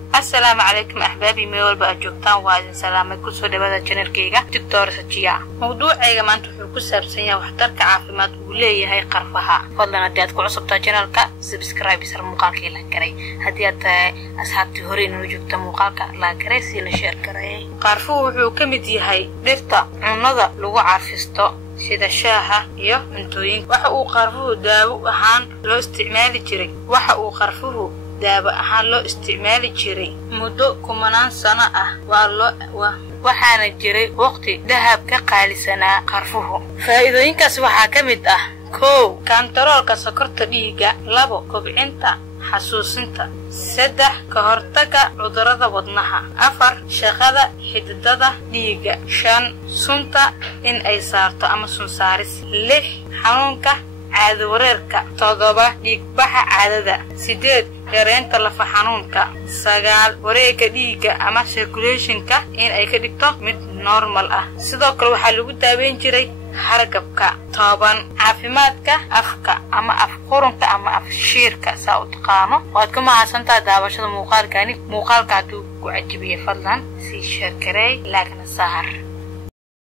السلام عليكم أحبابي ميول بأجوبتان وادن سلامة كل سودة بدا جنركيغا دكتور سجيا موضوع أيغا ما انتو حلقو سابسانيا وحترك عافيمات وليه هاي قرفها فضلنا هدياتكو عصبتا جنركا سبسكرايب يسر مقالكي لانكري هديات أصحابتي هورين وجوبتا مقالكا لانكري سيلا شير كري قرفو وحو كميدي هاي ديرتا عنوضا لغو عافيستو sida shaaha iyo cuntooyin waxa uu qarfuhu daawo ahaan loo isticmaali jiray muddo kumanaan sano ah waxaana jiray waqti dahab ka qaalisanaa qarfuhu faa'iidooyinkaas waxaa ka mid ah 1 kantaroolka sokorta dhiiga 2 kobcinta xasuusinta 3 ka hortagga cudurrada wadnaha 4 shaqada xididada dhiiga 5 sunta in ay saarto ama sun saaris 6 xanuunka caado wareerka 7 dhiigbaxa caadada 8 yareynta lafa xanuunka 9 wareegga dhiiga ama circulationka in ay ka dhigto mid normal ah sidoo kale waxa lagu daaweyn jiray hargabka 10 caafimaadka afka ama afqurunka ama afshiirka saa u taqaano waad ka mahadsantaa daawashada muuqaalka haduu ku cajibiyo fadlan si share garay laagna saar